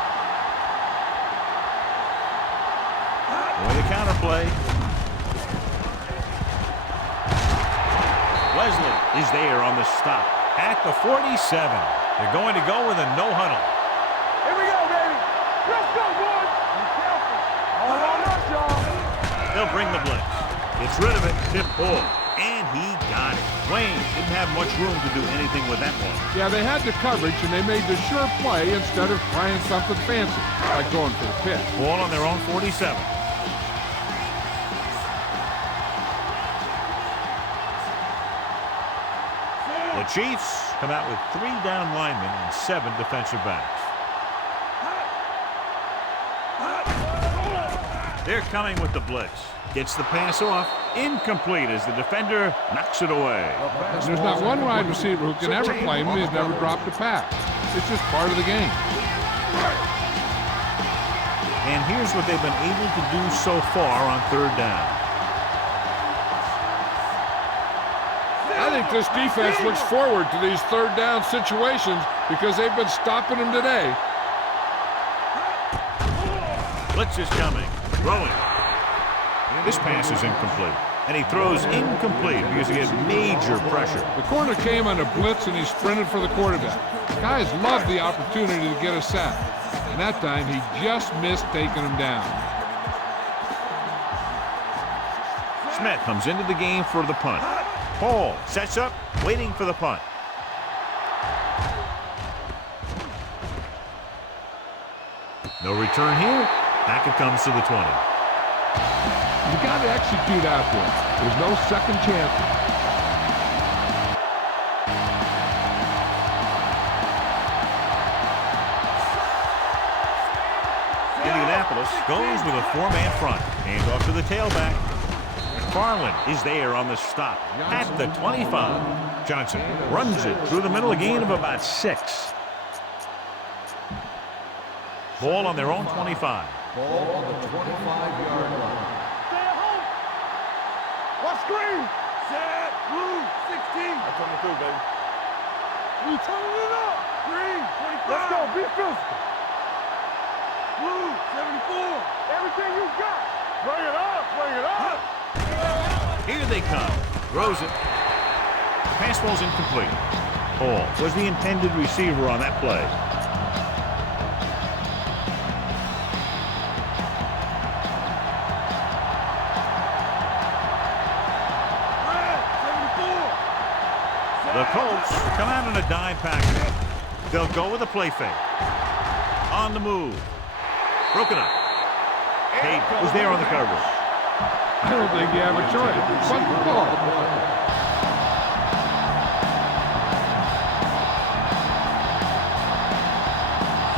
With a counter play. Leslie is there on the stop at the 47. They're going to go with a no huddle. Here we go, baby. Let's go, boys. Be careful. All on us, y'all. They'll bring the blitz. Gets rid of it. Tip ball. And he got it. Wayne didn't have much room to do anything with that one. Yeah, they had the coverage, and they made the sure play instead of trying something fancy, like going for the pitch. Ball on their own 47. The Chiefs come out with 3 down linemen and 7 defensive backs. They're coming with the blitz. Gets the pass off. Incomplete as the defender knocks it away. There's not one wide receiver who can ever claim he's never dropped a pass. It's just part of the game. And here's what they've been able to do so far on 3rd down. I think this defense looks forward to these 3rd down situations because they've been stopping them today. Blitz is coming. Throwing. This pass is incomplete. And he throws incomplete because he gets major pressure. The corner came on a blitz and he sprinted for the quarterback. Guys love the opportunity to get a sack. And that time he just missed taking him down. Smith comes into the game for the punt. Paul sets up, waiting for the punt. No return here. Back it comes to the 20. You got to execute out there. There's no second chance. Indianapolis goes with a 4-man front. Hand off to the tailback. Farland is there on the stop at the 25. Johnson runs it through the middle, a gain of about 6. Ball on their own 25. Ball on the 25-yard line. Stay at home. Watch screen. Set. Blue, 16. I'm coming through, baby. We turning it up. Green, 25. Let's go. Be physical. Blue, 74. Everything you got. Bring it up. Bring it up. Here they come. Throws it. Pass ball's incomplete. Hall was the intended receiver on that play. The Colts come out in a dime package. They'll go with a play fake. On the move. Broken up. Tate was there on the coverage. I don't think you have a choice. Punt the ball.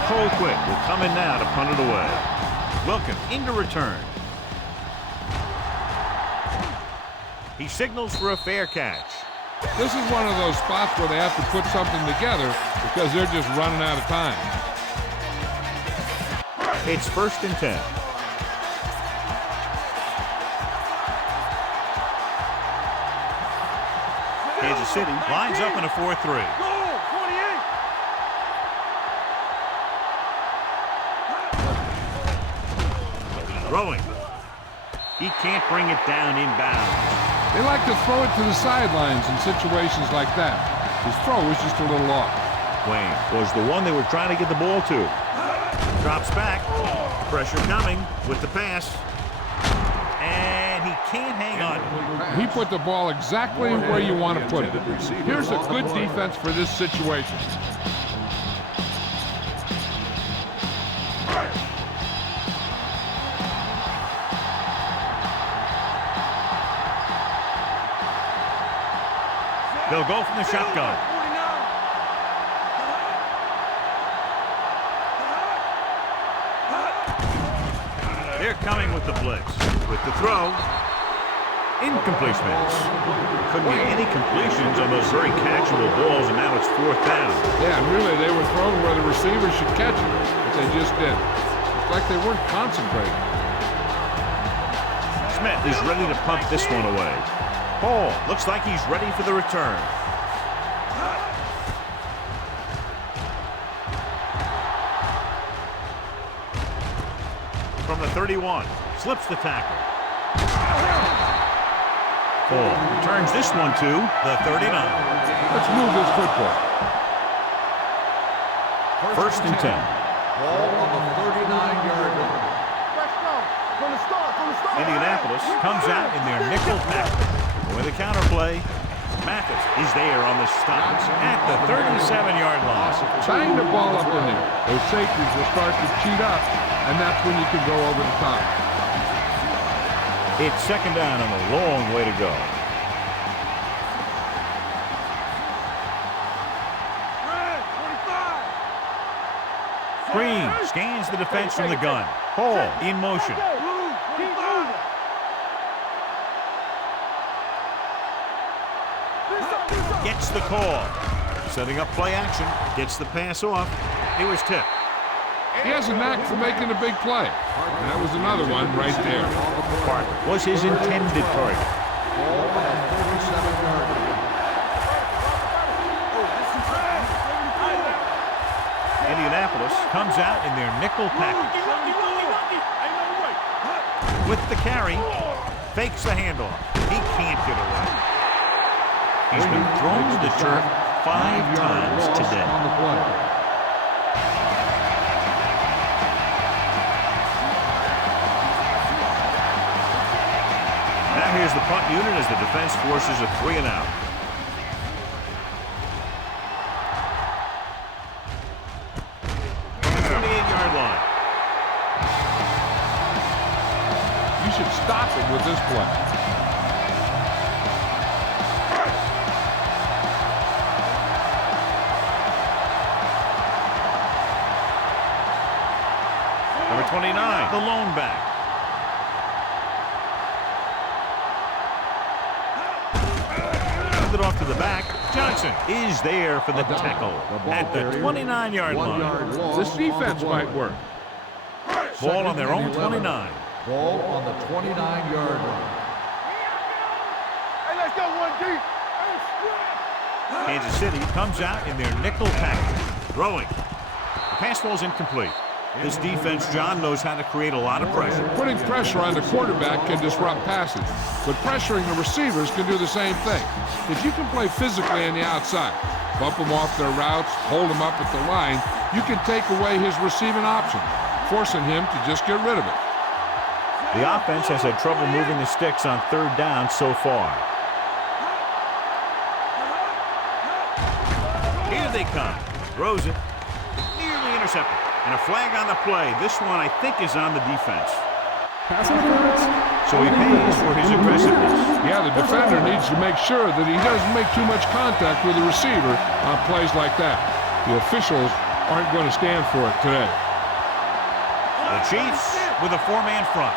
Colquitt will come in now to punt it away. Wilkins into return. He signals for a fair catch. This is one of those spots where they have to put something together because they're just running out of time. It's 1st and 10. Kansas City lines up in a 4-3. Go, 28. Throwing. He can't bring it down inbounds. They like to throw it to the sidelines in situations like that. His throw is just a little off. Wayne was the one they were trying to get the ball to. Drops back. Pressure coming with the pass. And he can't hang on. He put the ball exactly where you want to put it. Here's a good defense for this situation. They'll go from the shotgun. They're coming with the blitz. With the throw. Incompletion. Couldn't get any completions on those very catchable balls, and now it's 4th down. Yeah, and really they were thrown where the receivers should catch them, but they just didn't. It's like they weren't concentrating. Smith is ready to pump this one away. Hall looks like he's ready for the return. From the 31, slips the tackle. Hall returns this one to the 39. Let's move this football. 1st and 10. Ball on the 39-yard line. Let's go. From the start. Indianapolis comes out in their nickel package. With a counter play, Mathis is there on the stop at the 37-yard line. Bang the ball up in there. Those safeties will start to cheat up, and that's when you can go over the top. It's 2nd down and a long way to go. Green scans the defense from the gun. Hall in motion. Gets the call. Setting up play action. Gets the pass off. It was tipped. He has a knack for making a big play. And that was another one right there. Parker was his intended target. Ball on the 37-yard line. Indianapolis comes out in their nickel package. With the carry, fakes the handoff. He can't get away. He's been thrown to the turf 5 times today. On the play. Now here's the punt unit as the defense forces a 3-and-out. The 28-yard line. You should stop him with this play. Number 29, the lone back. Send it off to the back. Johnson is there for the tackle at the 29-yard line. This defense might work. Ball on their own 29. Ball on the 29-yard line. Hey, let's go, 1D. Kansas City comes out in their nickel package. Throwing. The pass ball's incomplete. This defense, John, knows how to create a lot of pressure. Putting pressure on the quarterback can disrupt passes, but pressuring the receivers can do the same thing. If you can play physically on the outside, bump them off their routes, hold them up at the line, you can take away his receiving options, forcing him to just get rid of it. The offense has had trouble moving the sticks on 3rd down so far. Here they come. Throws it. Nearly intercepted. And a flag on the play. This one, I think, is on the defense. Pass interference. So he pays for his aggressiveness. Yeah, the defender needs to make sure that he doesn't make too much contact with the receiver on plays like that. The officials aren't going to stand for it today. The Chiefs with a 4-man front.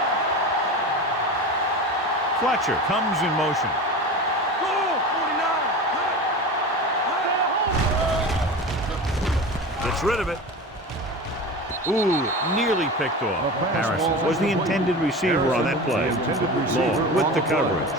Fletcher comes in motion. Gets rid of it. Ooh, nearly picked off. Harrison was the intended receiver on that play. Long with the coverage.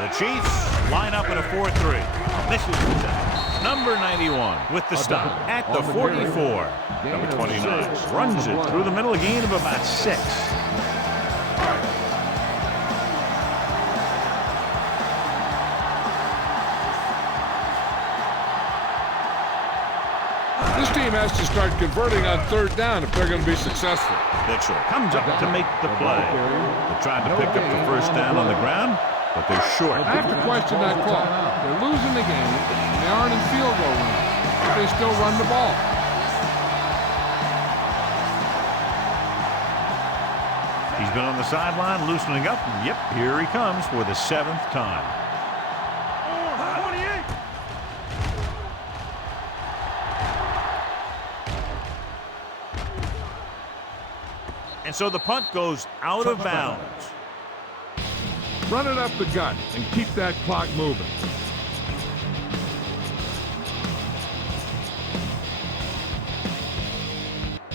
The Chiefs line up in a 4-3. Misses the tackle. Number 91 with the stop at the 44. Number 29 runs it through the middle, a gain of about 6. This team has to start converting on 3rd down if they're going to be successful. Mitchell comes up to make the play. They tried to pick up the 1st down on the ground, but they're short. I have to question that call. They're losing the game, and they aren't in field goal range, but they still run the ball. He's been on the sideline loosening up. And yep, here he comes for the 7th time. And so the punt goes out of bounds. Run it up the gut and keep that clock moving.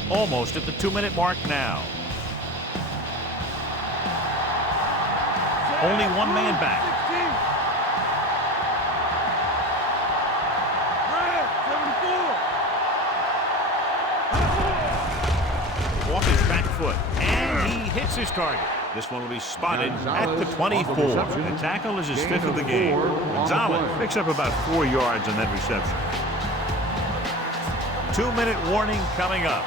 Almost at the 2-minute mark now. Only one man back. Off his back foot, and he hits his target. This one will be spotted at the 24. The tackle is his 5th of the game. Gonzalez picks up about 4 yards on that reception. 2-minute warning coming up.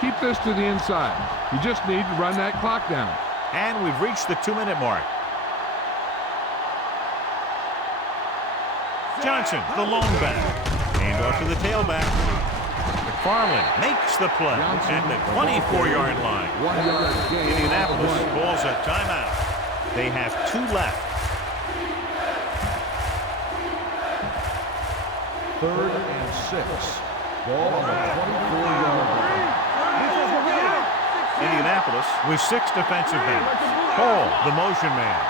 Keep this to the inside. You just need to run that clock down. And we've reached the 2-minute mark. Johnson, the lone back. Hand off to the tailback. McFarland makes the play at the 24-yard line. Indianapolis calls a timeout. They have 2 left. 3rd and 6. Ball on the 24-yard line. Indianapolis with 6 defensive backs. Hall, the motion man.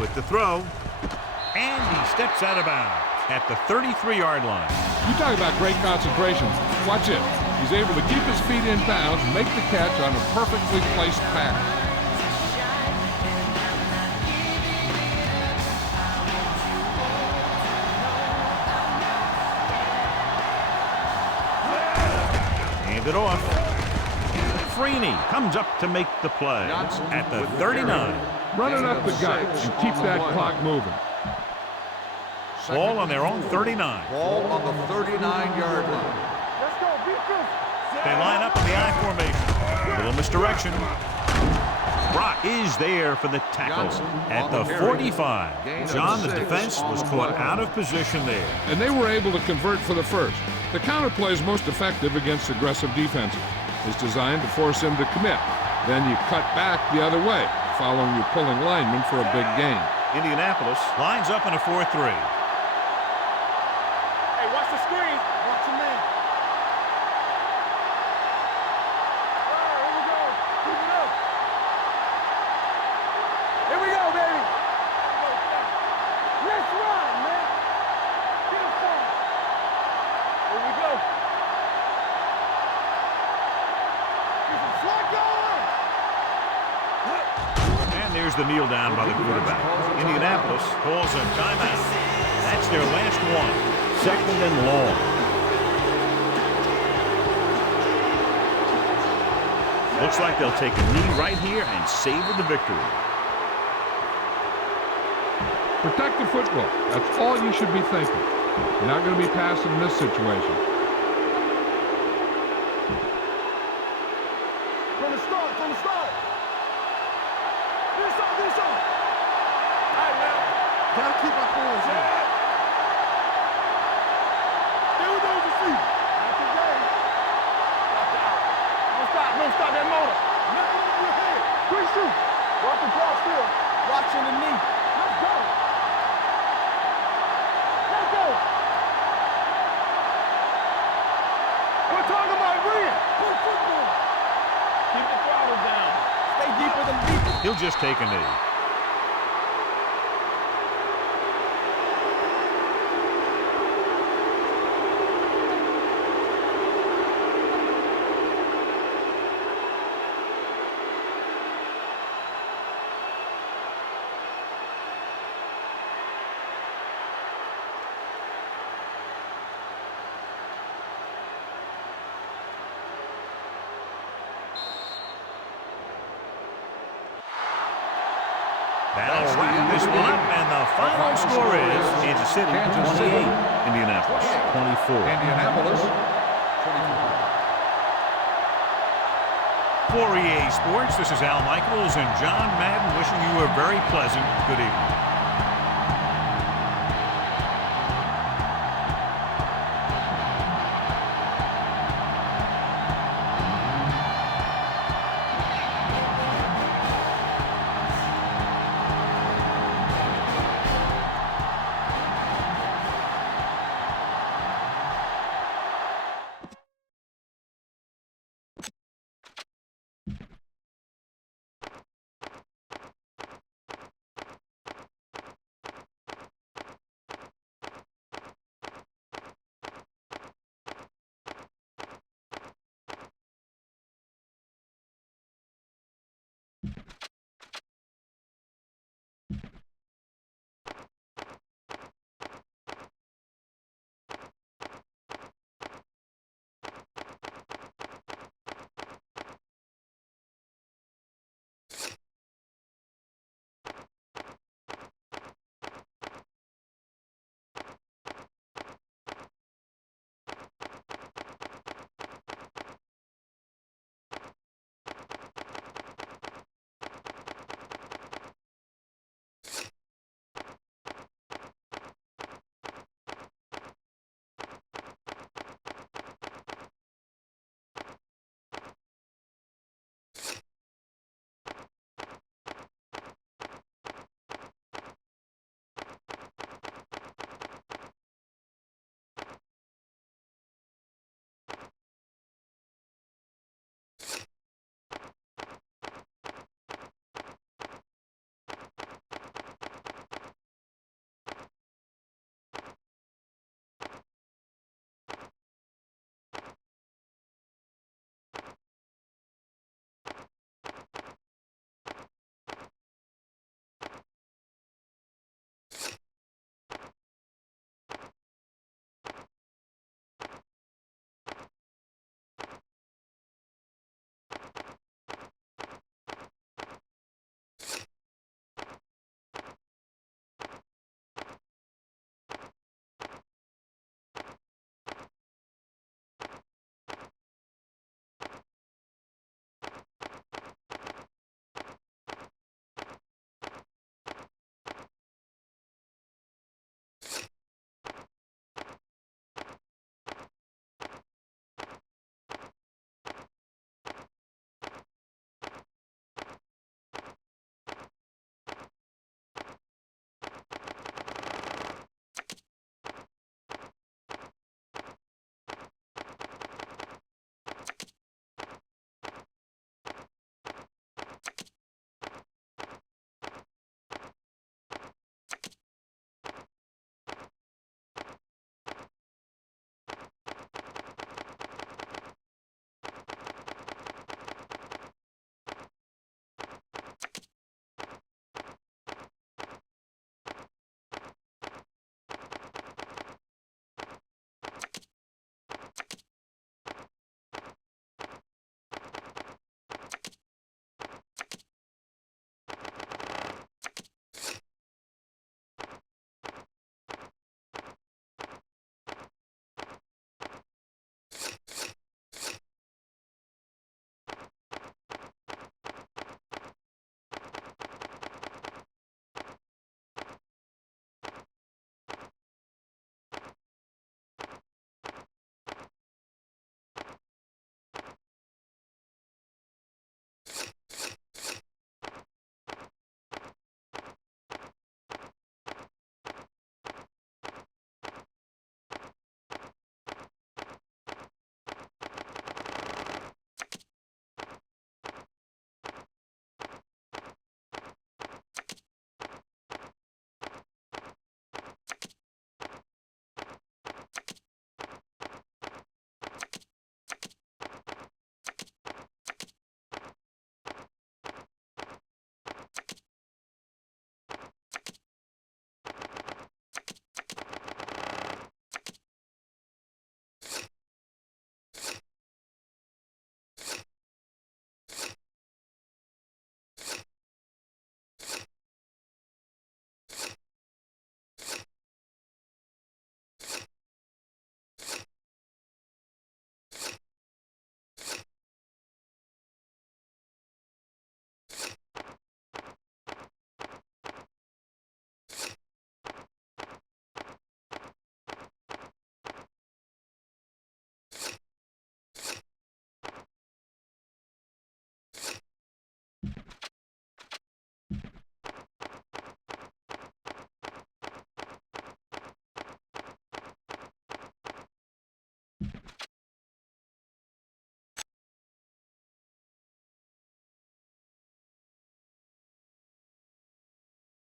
With the throw, and he steps out of bounds at the 33-yard line. You talk about great concentration. Watch it. He's able to keep his feet in bounds, make the catch on a perfectly placed pass. Hand it off. Freeney comes up to make the play at the 39. Run it up the gut and keep that clock moving. Ball on their own 39. Ball on the 39-yard line. They line up in the I formation. Little misdirection. Brock is there for the tackle at the 45. John, the defense, was caught out of position there. And they were able to convert for the first. The counterplay is most effective against aggressive defenses. It's designed to force him to commit. Then you cut back the other way, following your pulling lineman for a big gain. Indianapolis lines up in a 4-3. Hey, watch the screen. Watch your man. All right, here we go. Keep it up. Here we go, baby. Let's run, man. Get inside. Here we go. Get some slack going. And there's the kneel down by the quarterback. Indianapolis calls a timeout. That's their last one. 2nd and long. Looks like they'll take a knee right here and savor the victory. Protect the football. That's all you should be thinking. You're not going to be passing in this situation. From the start, from the start. This up, this up. All right, now. Gotta keep our cool, man. Stay with those your feet. Not today. Watch out. Don't stop that motor. Nothing over your head. Quick shoot. Watch the drop still. Watching the knee. Let's go. Let's go. We're talking about Rhea. Good football. Keep the throttle down. Stay deeper than deep. He'll just take a knee. That'll wrap this one up, and the final score is Kansas City 28, Indianapolis 24. Indianapolis 24. For EA Sports, this is Al Michaels and John Madden wishing you a very pleasant good evening.